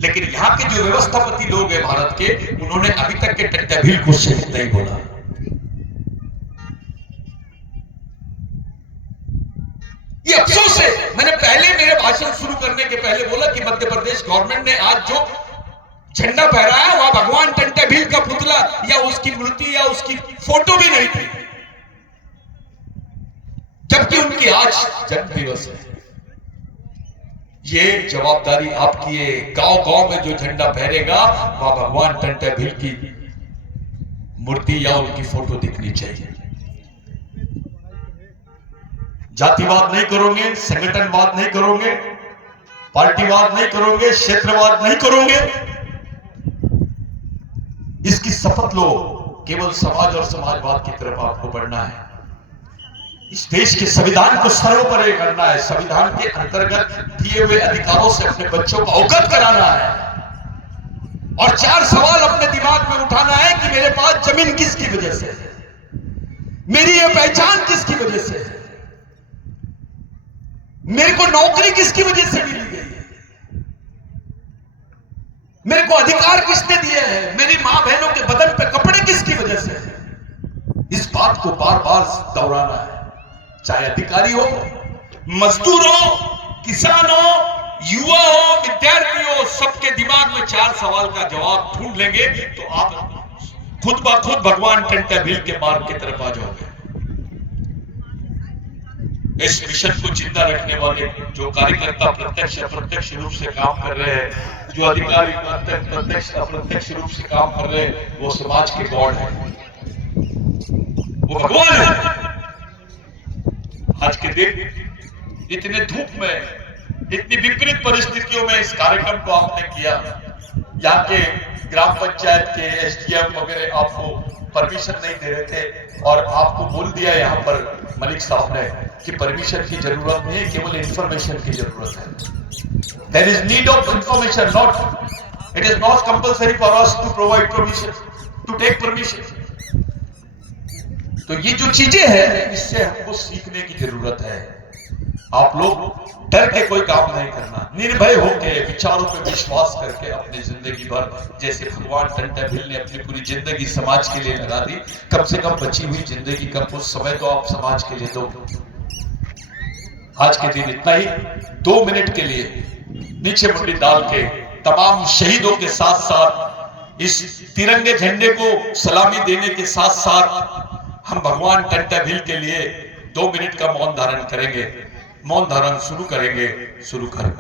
लेकिन यहाँ के जो व्यवस्थापति लोग हैं भारत के, उन्होंने अभी तक के टंटे भील को शहीद नहीं बोला। ये अफसोस है। मैंने पहले मेरे भाषण शुरू करने के पहले बोला कि मध्य प्रदेश गवर्नमेंट ने आज जो झंडा फहराया वहां भगवान टंटे भील का पुतला या उसकी मूर्ति या उसकी फोटो भी नहीं थी, जबकि उनकी आज जन्म दिवस है। ये जवाबदारी आपकी है। गांव-गांव में जो झंडा फहरेगा वहां भगवान टंटे भील की मूर्ति या उनकी फोटो दिखनी चाहिए। जातिवाद नहीं करोगे, संगठनवाद नहीं करोगे, पार्टीवाद नहीं करोगे, क्षेत्रवाद नहीं करोगे। इसकी शपथ लो। केवल समाज और समाजवाद की तरफ आपको बढ़ना है। इस देश के संविधान को सर्वोपरि करना है। संविधान के अंतर्गत दिए हुए अधिकारों से अपने बच्चों को अवगत कराना है और 4 सवाल अपने दिमाग में उठाना है कि मेरे पास जमीन किसकी वजह से है, मेरी यह पहचान किसकी वजह से है, मेरे को नौकरी किसकी वजह से मिली गई है, मेरे को अधिकार किसने दिए हैं, मेरी मां बहनों के बदन पे कपड़े किसकी वजह से है। इस बात को बार बार दोहराना है। चाहे अधिकारी हो, मजदूर हो, किसान हो, युवा हो, विद्यार्थी हो, सबके दिमाग में 4 सवाल का जवाब ढूंढ लेंगे तो आप खुद ब खुद भगवान टंटे भील के मार्ग की तरफ आ जाओगे। इस मिशन को जिंदा रखने वाले जो कार्यकर्ता प्रत्यक्ष अप्रत्यक्ष रूप से काम कर रहे हैं, जो अधिकारी प्रत्यक्ष अप्रत्यक्ष रूप से काम कर रहे हैं, वो समाज के गॉड है, वो भगवान है। आज के दिन इतने धूप में, इतनी विपरीत परिस्थितियों में इस कार्यक्रम को आपने किया। यहाँ के ग्राम पंचायत के एसडीएम वगैरह आपको परमिशन नहीं दे रहे थे और आपको बोल दिया यहाँ पर मलिक साहब ने कि परमिशन की जरूरत नहीं है, केवल इंफॉर्मेशन की जरूरत है। There is need of information, not it is not compulsory for us to provide permission, to take permission. तो ये जो चीजें हैं इससे हमको सीखने की जरूरत है। आप लोग डर के कोई काम नहीं करना, निर्भय होके विचारों पे विश्वास करके अपनी जिंदगी भर, जैसे भगवान टंटा भिल ने अपनी पूरी जिंदगी समाज के लिए लगा दी, कम से कम बची हुई जिंदगी का कुछ समय तो आप समाज के लिए दो। आज के दिन इतना ही, 2 मिनट के लिए नीचे मुंडी डाल के तमाम शहीदों के साथ साथ इस तिरंगे झंडे को सलामी देने के साथ साथ हम भगवान टंटा भिल के लिए 2 मिनट का मौन धारण करेंगे। मौन धारण शुरू करेंगे, शुरू करें।